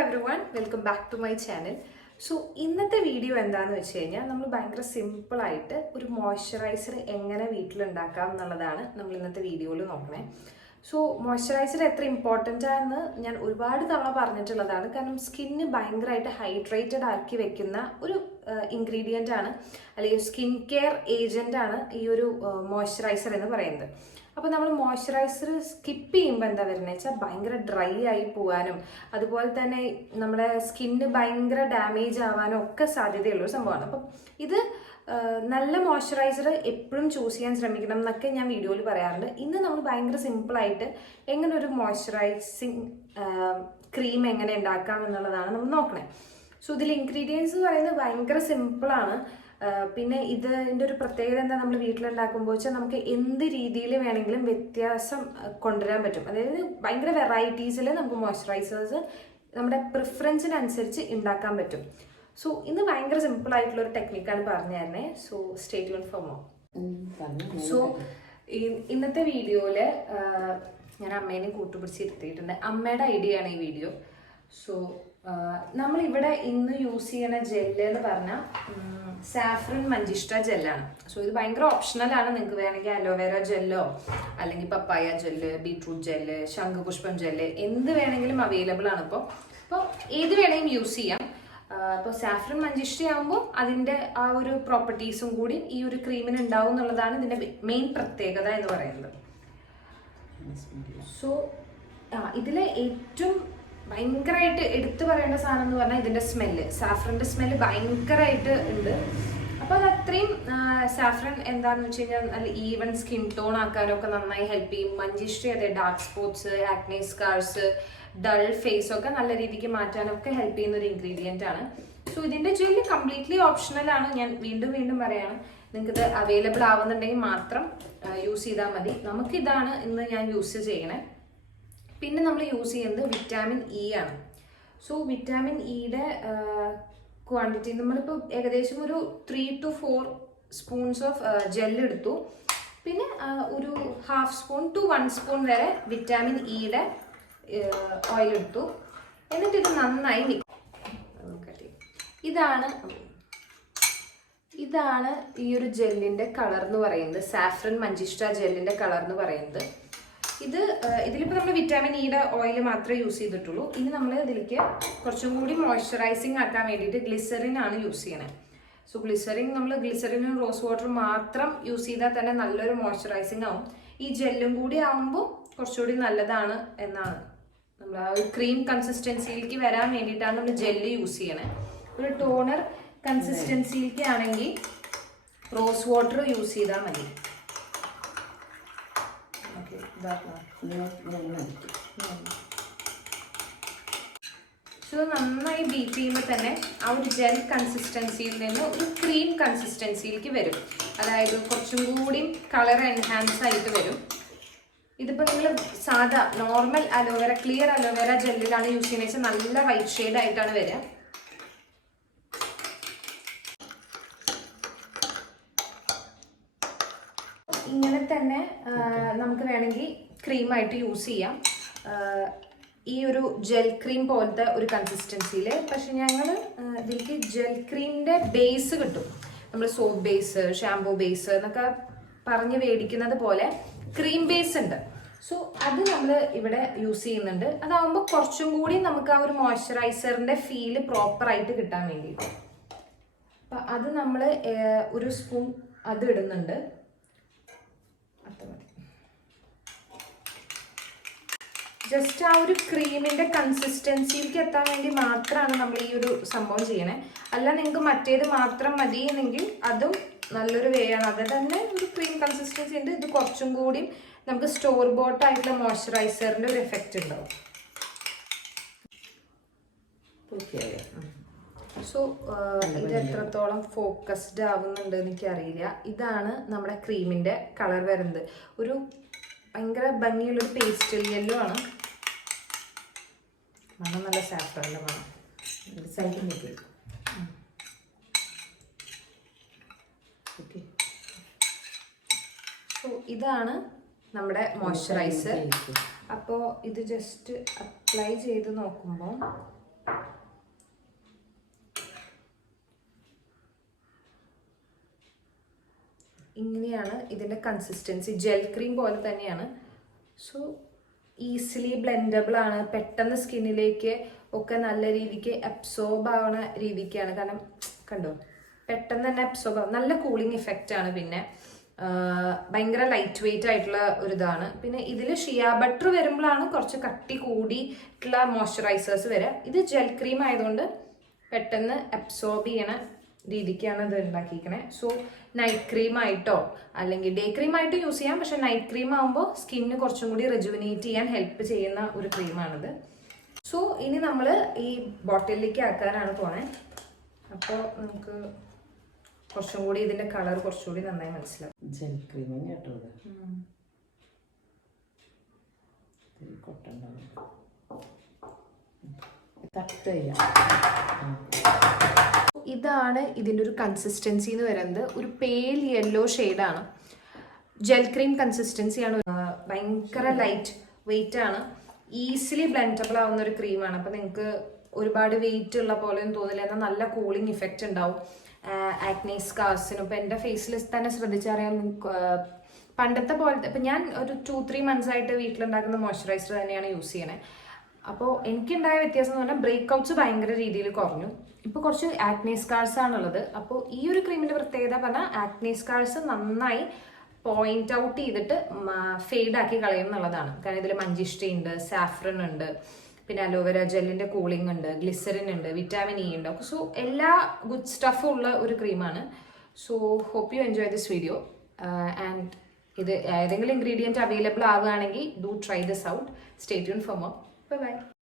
everyone, welcome back to my channel. So ഇന്നത്തെ video എന്താണെന്ന് വെച്ച് കഴിഞ്ഞാൽ നമ്മൾ ഭയങ്കര സിമ്പിൾ ആയിട്ട് ഒരു മോയ്സ്ചറൈസർ എങ്ങനെ വീട്ടിലുണ്ടാക്കാം എന്നുള്ളതാണ് നമ്മൾ ഇന്നത്തെ വീഡിയോയിൽ നോക്കണേ. സോ മോയ്സ്ചറൈസർ എത്ര ഇമ്പോർട്ടൻ്റ് ആണെന്ന് ഞാൻ ഒരുപാട് തവണ പറഞ്ഞിട്ടുള്ളതാണ്. കാരണം സ്കിന്ന് ഭയങ്കരമായിട്ട് ഹൈഡ്രേറ്റഡ് ആക്കി വെക്കുന്ന ഒരു ഇൻഗ്രീഡിയൻ്റ് ആണ്, അല്ലെങ്കിൽ സ്കിൻ കെയർ ഏജൻ്റ് ആണ് ഈ ഒരു മോയ്സ്ചറൈസർ എന്ന് പറയുന്നത്. അപ്പോൾ നമ്മൾ മോയ്സ്ചറൈസർ സ്കിപ്പ് ചെയ്യുമ്പോൾ എന്താ വരുന്നത് വെച്ചാൽ ഭയങ്കര ഡ്രൈ ആയി പോകാനും അതുപോലെ തന്നെ നമ്മുടെ സ്കിന്ന് ഭയങ്കര ഡാമേജ് ആവാനും ഒക്കെ സാധ്യതയുള്ളൊരു സംഭവമാണ്. അപ്പം ഇത് നല്ല മോയ്സ്ചറൈസർ എപ്പോഴും ചൂസ് ചെയ്യാൻ ശ്രമിക്കണം എന്നൊക്കെ ഞാൻ വീഡിയോയിൽ പറയാറുണ്ട്. ഇന്ന് നമ്മൾ ഭയങ്കര സിമ്പിളായിട്ട് എങ്ങനെ ഒരു മോയ്സ്ചറൈസിങ് ക്രീം എങ്ങനെ ഉണ്ടാക്കാം എന്നുള്ളതാണ് നമ്മൾ നോക്കണേ. സോ ഇതിൽ ഇൻഗ്രീഡിയൻസ് പറയുന്നത് ഭയങ്കര സിമ്പിളാണ്. പിന്നെ ഇതിൻ്റെ ഒരു പ്രത്യേകത എന്താ, നമ്മൾ വീട്ടിലുണ്ടാക്കുമ്പോൾ വെച്ചാൽ നമുക്ക് എന്ത് രീതിയിൽ വേണമെങ്കിലും വ്യത്യാസം കൊണ്ടുവരാൻ പറ്റും. അതായത് ഭയങ്കര വെറൈറ്റീസിൽ നമുക്ക് മോയ്സ്ചറൈസേഴ്സ് നമ്മുടെ പ്രിഫറൻസിനനുസരിച്ച് ഉണ്ടാക്കാൻ പറ്റും. സോ ഇന്ന് ഭയങ്കര സിമ്പിൾ ആയിട്ടുള്ള ഒരു ടെക്നിക്കാണ് പറഞ്ഞു തരുന്നത്. So stay tune for more. So ഇന്നത്തെ വീഡിയോയിൽ ഞാൻ അമ്മേനെയും കൂട്ടുപിടിച്ചിരുത്തിയിട്ടുണ്ട്. അമ്മയുടെ ഐഡിയ ആണ് ഈ വീഡിയോ. സോ നമ്മളിവിടെ ഇന്ന് യൂസ് ചെയ്യണ ജെല്ല് എന്ന് പറഞ്ഞാൽ സാഫ്രൻ മഞ്ചിഷ്ട ജെല്ലാണ്. സോ ഇത് ഭയങ്കര ഓപ്ഷണലാണ്. നിങ്ങൾക്ക് വേണമെങ്കിൽ അലോവേര ജെല്ലോ അല്ലെങ്കിൽ പപ്പായ ജെല്ല്, ബീട്രൂട്ട് ജെല്ല്, ശംഖുപുഷ്പം ജെല്ല് എന്ത് വേണമെങ്കിലും അവൈലബിൾ ആണ്. അപ്പോൾ ഏത് വേണമെങ്കിലും യൂസ് ചെയ്യാം. അപ്പോൾ സാഫ്രൻ മഞ്ചിഷ്ട ആകുമ്പോൾ അതിൻ്റെ ആ ഒരു പ്രോപ്പർട്ടീസും കൂടി ഈ ഒരു ക്രീമിന് ഉണ്ടാവും എന്നുള്ളതാണ് ഇതിൻ്റെ മെയിൻ പ്രത്യേകത എന്ന് പറയുന്നത്. സോ ഇതിലെ ഏറ്റവും ഭയങ്കരമായിട്ട് എടുത്തു പറയേണ്ട സാധനം എന്ന് പറഞ്ഞാൽ ഇതിൻ്റെ സ്മെല്ല്. സാഫ്രൻ്റെ സ്മെല്ല് ഭയങ്കരമായിട്ട് ഉണ്ട്. അപ്പോൾ അത് അത്രയും സാഫ്രൻ എന്താണെന്ന് വെച്ച് കഴിഞ്ഞാൽ നല്ല ഈവൻ സ്കിൻ ടോൺ ആക്കാനൊക്കെ നന്നായി ഹെൽപ്പ് ചെയ്യും. മഞ്ചിഷ്ട അതെ dark spots, acne scars, dull face ഒക്കെ നല്ല രീതിക്ക് മാറ്റാനൊക്കെ ഹെൽപ്പ് ചെയ്യുന്ന ഒരു ഇൻഗ്രീഡിയൻ്റ് ആണ്. സോ ഇതിൻ്റെ ജെല്ല് കംപ്ലീറ്റ്ലി ഓപ്ഷണൽ ആണ്. ഞാൻ വീണ്ടും പറയാണ്, നിങ്ങൾക്കിത് അവൈലബിൾ ആവുന്നുണ്ടെങ്കിൽ മാത്രം യൂസ് ചെയ്താൽ മതി. നമുക്കിതാണ് ഇന്ന് ഞാൻ യൂസ് ചെയ്യണേ. പിന്നെ നമ്മൾ യൂസ് ചെയ്യുന്നത് വിറ്റാമിൻ ഇ ആണ്. സോ വിറ്റാമിൻ ഇയുടെ ക്വാണ്ടിറ്റി നമ്മളിപ്പോൾ ഏകദേശം ഒരു 3 to 4 സ്പൂൺസ് ഓഫ് ജെല്ല് എടുത്തു. പിന്നെ ഒരു 1/2 സ്പൂൺ to 1 സ്പൂൺ വരെ വിറ്റാമിൻ ഇയുടെ ഓയിൽ എടുത്തു. എന്നിട്ട് ഇത് നന്നായി ഇതാണ് ഈ ഒരു ജെല്ലിൻ്റെ കളർ എന്ന് പറയുന്നത്. സാഫ്രൻ മഞ്ചിഷ്ട ജെല്ലിൻ്റെ കളർ എന്ന് പറയുന്നത്. ഇതിലിപ്പോൾ നമ്മൾ വിറ്റാമിൻ ഇയുടെ ഓയിൽ മാത്രമേ യൂസ് ചെയ്തിട്ടുള്ളൂ. ഇനി നമ്മൾ ഇതിലേക്ക് കുറച്ചും കൂടി മോയ്സ്ചറൈസിങ് ആക്കാൻ വേണ്ടിയിട്ട് ഗ്ലിസറിൻ ആണ് യൂസ് ചെയ്യണത്. സോ ഗ്ലിസറിനും റോസ് വാട്ടറും മാത്രം യൂസ് ചെയ്താൽ തന്നെ നല്ലൊരു മോയ്സ്ചറൈസിങ് ആവും. ഈ ജെല്ലും കൂടി ആവുമ്പോൾ കുറച്ചുകൂടി നല്ലതാണ് എന്നാണ്. നമ്മൾ ആ ഒരു ക്രീം കൺസിസ്റ്റൻസിയിലേക്ക് വരാൻ വേണ്ടിയിട്ടാണ് നമ്മൾ ജെല്ല് യൂസ് ചെയ്യണത്. ഒരു ടോണർ കൺസിസ്റ്റൻസിയിലേക്ക് ആണെങ്കിൽ റോസ് വാട്ടർ യൂസ് ചെയ്താൽ മതി. നന്നായി ബീറ്റ് ചെയ്യുമ്പോൾ തന്നെ ആ ഒരു ജെൽ കൺസിസ്റ്റൻസിയിൽ നിന്ന് ഒരു ക്രീം കൺസിസ്റ്റൻസിയിലേക്ക് വരും. അതായത് കുറച്ചും കൂടി കളർ എൻഹാൻസ് ആയിട്ട് വരും. ഇതിപ്പോൾ നിങ്ങൾ സാധാ നോർമൽ അലോവേര, ക്ലിയർ അലോവേര ജെല്ലിലാണ് യൂസ് ചെയ്യുന്നത് വെച്ചാൽ നല്ല വൈറ്റ് ഷെയ്ഡ് ആയിട്ടാണ് വരിക. ഇങ്ങനെ തന്നെ നമുക്ക് വേണമെങ്കിൽ ക്രീമായിട്ട് യൂസ് ചെയ്യാം. ഈ ഒരു ജെൽ ക്രീം പോലത്തെ ഒരു കൺസിസ്റ്റൻസിയിൽ. പക്ഷെ ഞങ്ങൾ ഇതിലേക്ക് ജെൽ ക്രീമിൻ്റെ ബേസ് കിട്ടും. നമ്മൾ സോപ്പ് ബേസ്, ഷാംപൂ ബേസ് എന്നൊക്കെ പറഞ്ഞ് മേടിക്കുന്നത് പോലെ ക്രീം ബേസ് ഉണ്ട്. സോ അത് നമ്മൾ ഇവിടെ യൂസ് ചെയ്യുന്നുണ്ട്. അതാകുമ്പോൾ കുറച്ചും കൂടി നമുക്ക് ആ ഒരു മോയ്സ്ചറൈസറിൻ്റെ ഫീല് പ്രോപ്പറായിട്ട് കിട്ടാൻ വേണ്ടിയിട്ട്. അപ്പം അത് നമ്മൾ ഒരു സ്പൂൺ അത് ഇടുന്നുണ്ട്. ജസ്റ്റ് ആ ഒരു ക്രീമിൻ്റെ കൺസിസ്റ്റൻസിയിലേക്ക് എത്താൻ വേണ്ടി മാത്രമാണ് നമ്മൾ ഈ ഒരു സംഭവം ചെയ്യണേ. അല്ല നിങ്ങൾക്ക് മറ്റേത് മാത്രം മതി എന്നെങ്കിൽ അതും നല്ലൊരു വേ ആണ്. അത് തന്നെ ഒരു ക്രീം കൺസിസ്റ്റൻസി ഉണ്ട്. ഇത് കുറച്ചും കൂടി നമുക്ക് സ്റ്റോർ ബോട്ട് ആയിട്ടുള്ള മോയ്സ്ചറൈസറിൻ്റെ ഒരു എഫക്റ്റ് ഉണ്ടാവും. സോ ഇത് എത്രത്തോളം ഫോക്കസ്ഡ് ആവുന്നുണ്ട് എനിക്കറിയില്ല. ഇതാണ് നമ്മുടെ ക്രീമിൻ്റെ കളർ വരുന്നത്. ഒരു ഭയങ്കര ഭംഗിയുള്ളൊരു പേസ്റ്റൽ യെല്ലോ ആണ്. മണം നല്ല സാഫ്രണിൻ്റെ മണം. സോ ഇതാണ് നമ്മുടെ മോയ്സ്ചറൈസർ. അപ്പോൾ ഇത് ജസ്റ്റ് അപ്ലൈ ചെയ്ത് നോക്കുമ്പോൾ ഇങ്ങനെയാണ് ഇതിൻ്റെ കൺസിസ്റ്റൻസി, ജെൽ ക്രീം പോലെ തന്നെയാണ്. സോ ഈസിലി ബ്ലെൻഡബിൾ ആണ്, പെട്ടെന്ന് സ്കിന്നിലേക്ക് ഒക്കെ നല്ല രീതിക്ക് അബ്സോർബ് ആവുന്ന രീതിക്കാണ്. കാരണം കണ്ടോ, പെട്ടെന്ന് തന്നെ അബ്സോർബ് ആവും, നല്ല കൂളിംഗ് ഇഫക്റ്റ് ആണ്. പിന്നെ ഭയങ്കര ലൈറ്റ് വെയിറ്റ് ആയിട്ടുള്ള ഒരു ഇതാണ്. പിന്നെ ഇതിൽ ഷിയ ബട്ടർ വരുമ്പോഴാണ് കുറച്ച് കട്ടി കൂടിയിട്ടുള്ള മോയ്സ്ചറൈസേഴ്സ് വരിക. ഇത് ജെൽ ക്രീം ആയതുകൊണ്ട് പെട്ടെന്ന് അബ്സോർബ് ചെയ്യണ രീതിക്കാണ് ഇത് ഉണ്ടാക്കിയിരിക്കണേ. സോ നൈറ്റ് ക്രീം ആയിട്ടോ അല്ലെങ്കിൽ ഡേ ക്രീം ആയിട്ടോ യൂസ് ചെയ്യാം. പക്ഷെ നൈറ്റ് ക്രീം ആകുമ്പോൾ സ്കിന്നിന് കുറച്ചും കൂടി റെജുവിനേറ്റ് ചെയ്യാൻ ഹെൽപ്പ് ചെയ്യുന്ന ഒരു ക്രീമാണിത്. സോ ഇനി നമ്മൾ ഈ ബോട്ടിലേക്ക് ആക്കാനാണ് പോണേ. അപ്പോൾ നമുക്ക് കുറച്ചും കൂടി ഇതിൻ്റെ കളർ കുറച്ചുകൂടി നന്നായി മനസ്സിലാവും. ജെൽ ക്രീം കേട്ടോ, ഇതാണ് ഇതിൻ്റെ ഒരു കൺസിസ്റ്റൻസി എന്ന് പറയുന്നത്. ഒരു പേൽ യെല്ലോ ഷെയ്ഡാണ്, ജെൽ ക്രീം കൺസിസ്റ്റൻസിയാണ്. ഭയങ്കര ലൈറ്റ് വെയിറ്റ് ആണ്, ഈസിലി ബ്ലെൻഡബിൾ ആവുന്ന ഒരു ക്രീമാണ്. അപ്പോൾ നിങ്ങൾക്ക് ഒരുപാട് വെയിറ്റ് ഉള്ള പോലെയൊന്നും തോന്നില്ല, എന്നാൽ നല്ല കൂളിംഗ് ഇഫക്റ്റ് ഉണ്ടാവും. ആക്നെ സ്കാർസിനും ഇപ്പോൾ എൻ്റെ ഫേസിൽ തന്നെ ശ്രദ്ധിച്ചറിയാം, പണ്ടത്തെ പോലത്തെ. ഇപ്പം ഞാൻ ഒരു 2-3 months ആയിട്ട് വീട്ടിലുണ്ടാക്കുന്ന മോയ്സ്ചറൈസർ തന്നെയാണ് യൂസ് ചെയ്യണേ. അപ്പോൾ എനിക്കുണ്ടായ വ്യത്യാസം എന്ന് പറഞ്ഞാൽ ബ്രേക്ക് ഔട്ട്സ് ഭയങ്കര രീതിയിൽ കുറഞ്ഞു. ഇപ്പോൾ കുറച്ച് ആക്നെ സ്കാർസ് ആണുള്ളത്. അപ്പോൾ ഈ ഒരു ക്രീമിൻ്റെ പ്രത്യേകത പറഞ്ഞാൽ ആക്നെ സ്കാർസ് നന്നായി പോയിന്റ് ഔട്ട് ചെയ്തിട്ട് ഫെയ്ഡാക്കി കളയും എന്നുള്ളതാണ്. കാരണം ഇതിൽ മഞ്ചിഷ്ട ഉണ്ട്, സാഫ്രൻ ഉണ്ട്, പിന്നെ അലോവേര ജെല്ലിൻ്റെ കൂളിംഗ് ഉണ്ട്, ഗ്ലിസറിൻ ഉണ്ട്, വിറ്റാമിൻ ഇ ഉണ്ട്. സോ എല്ലാ ഗുഡ് സ്റ്റഫും ഉള്ള ഒരു ക്രീമാണ്. So hope you enjoy this video. And ഇത് ഏതെങ്കിലും ഇൻഗ്രീഡിയൻറ്റ് അവൈലബിൾ ആവുകയാണെങ്കിൽ do try this out. Stay tune for more. Bye bye.